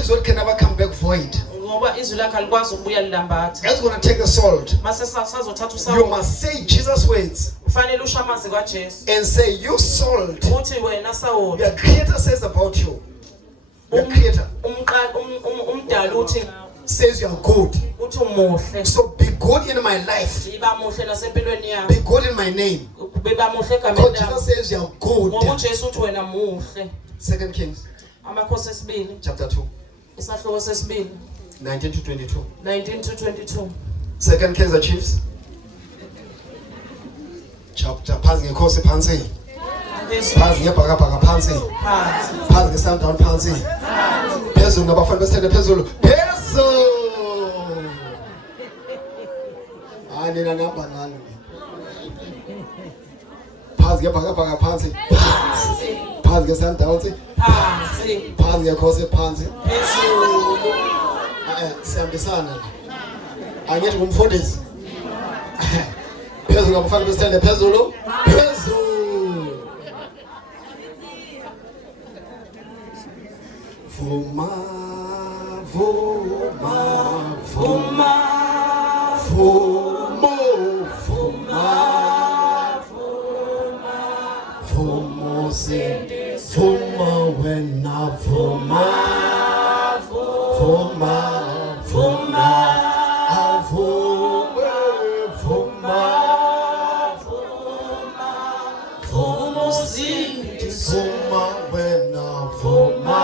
His word can never come back void. It's going to take the salt. You must say Jesus' words and say, you salt. Your creator says about you. Your creator says you are good. So be good in my life. Be good in my name. Because Jesus says you are good. 2 Kings chapter 2 19 to 22. 2 Kings achieves chapter phansi ngekhosi phansi phansi ngebhakabhaka phansi phansi ngesundown phansi phezulu nabafana besithende phezulu nina nihamba ngalo phansi ngebhakabhaka phansi phansi ngesundown phansi ngekhosi phansi siyambisana angithi kumfundisi phezulu ngabafana besithende phezulu vuma vuma vuma vuma vuma vuma vuma wena vuma vuma vuma avume vuma vuma vuma vuma wena vuma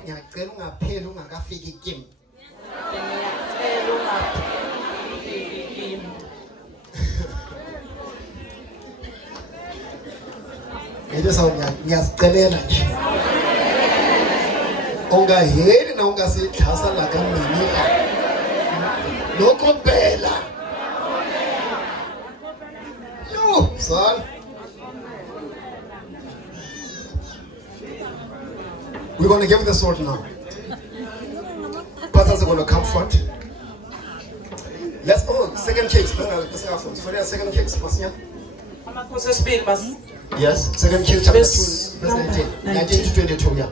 ngiyacela ungapheli ungakafiki kimi ngiyazicelela nje ungaheli na ungasixhasa la kamini lokho phela yo son. We're going to give the sword now. Pastors are going to come front. Let's 2 Kings. Let's go front. For 2 Kings, yes, 2 Kings chapter 2, verse 19 to 22. Yeah.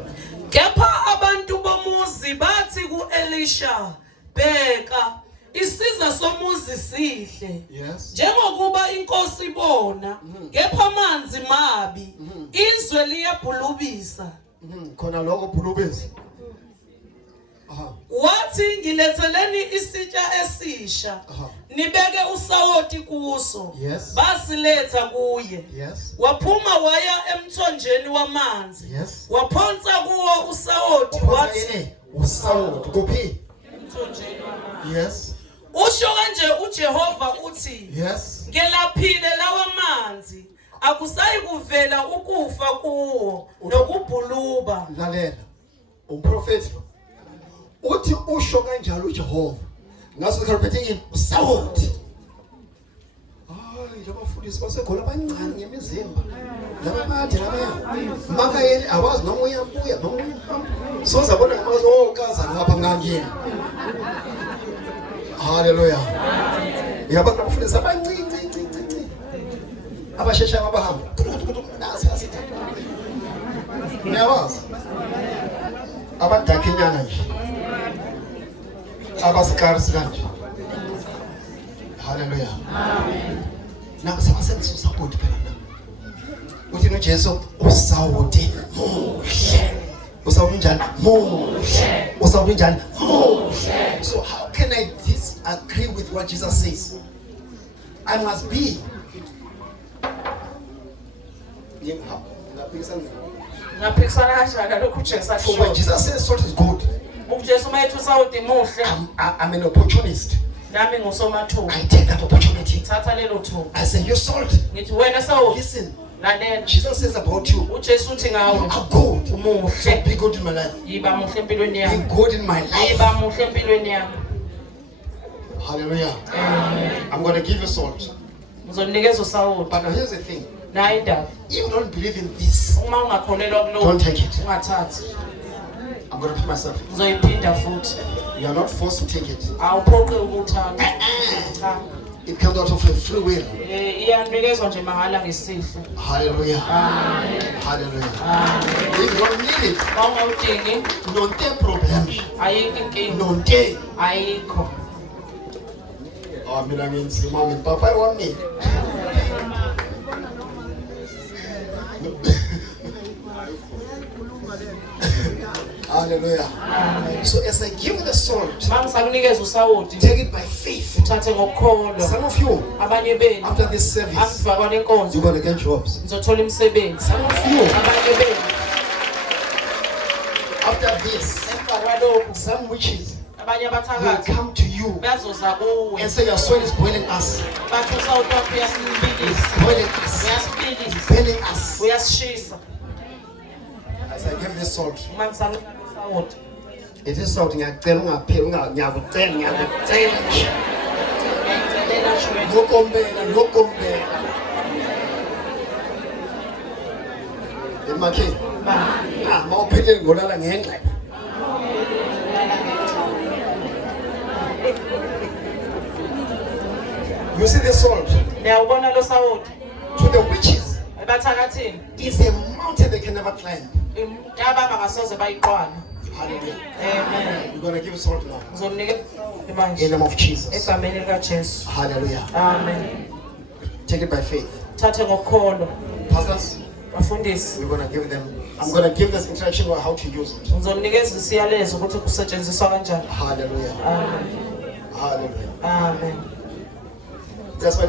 Kepha abantu bomuzi bathi ku Elisha, bheka isiza somuzi sihle. Yes. Njengokuba inkosi ibona, kepha amanzi mabi, izwe liyabhulubisa. Khona lokho bhulubezi. Wathi ngiletheleni isitsha esisha nibeke usawoti kuso. Yes. Basiletha kuye. Yes. Waphuma waya emthonjeni wamanzi. Yes. Waphonsa kuwo usawoti wathi usawoti kuphi? Emthonjeni wamanzi. Yes. Usho kanje uJehova uthi, yes, ngelaphile lawa manzi akusayi kuvela ukufa kuwo nokubhuluba. Lalela umprofeti uthi usho kanjalo uJehova ngaso repeating usawoti. Abafundisi basekhona abancane ngemizimba labade labaya makayeli awazi noma uyabuya noma so zabona ngamazokaza ngapha ngangeni. Hallelujah. Yabona abafundisi abancinci abashesha abahamba nasi asitha niyawazi abadakinyana nje abasikarisi kanje. Hallelujah. Amen. Nakusabasenza usawoti phela na. Uthi noJesu usawoti muhle. Usawoti njani? Muhle. Usawoti njani? Muhle. So how can I disagree with what Jesus says? I must be. So when Jesus says salt is good, I'm an opportunist. nami ngusomathuba I take that opportunity. thatha lelo thuba I say, you salt. ngithi wena sawoti Listen, lalela Jesus says about you, uJesu uthi you ngawe are good. So umuhle be good in my life. yiba muhle empilweni Be yami good in my life. yiba muhle empilweni yami Hallelujah. I'm going to give you salt. ngizonikeza usawoti But now here's the thing. nayi indaba If you don't believe in this, uma ungakholelwa don't kulokho take it. ungathathi I'm going to put myself in. ngizoyiphinda futhi You are not forced to take it. awuphoqi ukuthatha cha It comes out of your free will. iyanikezwa nje mahala ngesihle Hallelujah. Hallelujah. If you don't need it, uma ungawudingi non te problem. ayikho inkinga Non te. ayikho Oh, mina ngizima ngipapa wami. Hallelujah. So as I give you the salt, uma ngisakunikeza usawoti take it by faith. uthathe ngokukholwa Some of you, abanye benu after this service, amva kwale nkonzo you're going to get jobs. ngizothola imisebenzi Some of you, abanye benu after this, emva kwalokhu some witches abanye will abathakathi come to you bazoza kuwe and say your soul is boiling us, bathi usawoti wakho uyasibilisa boiling us, uyasibilisa burning us. uyasishisa As I give this salt, uma ngisakunikeza usawoti it is salt. Ngiyacela ungapheli, ngiyakucela nje. ngiyakucelela shwena Ngokombela. Emakhe, ba mawuphelele ngolala ngenxa. You see the salt? niyawubona lo sawoti To the witches, ebathakathini it's a mountain they can never climb. intaba bangasoze bayiqwala Hallelujah. amen We're going to give you salt now. ngizomnikeza In manje the name of Jesus. egameni likaJesu Hallelujah. amen Take it by faith. thathe ngokukholwa Pastors, bafundisi we're going to give them, I'm going to give this instruction on how to use it. ngizomnikeza isiyalezo ukuthi kusetshenziswa kanjani Hallelujah. amen Hallelujah. amen That's why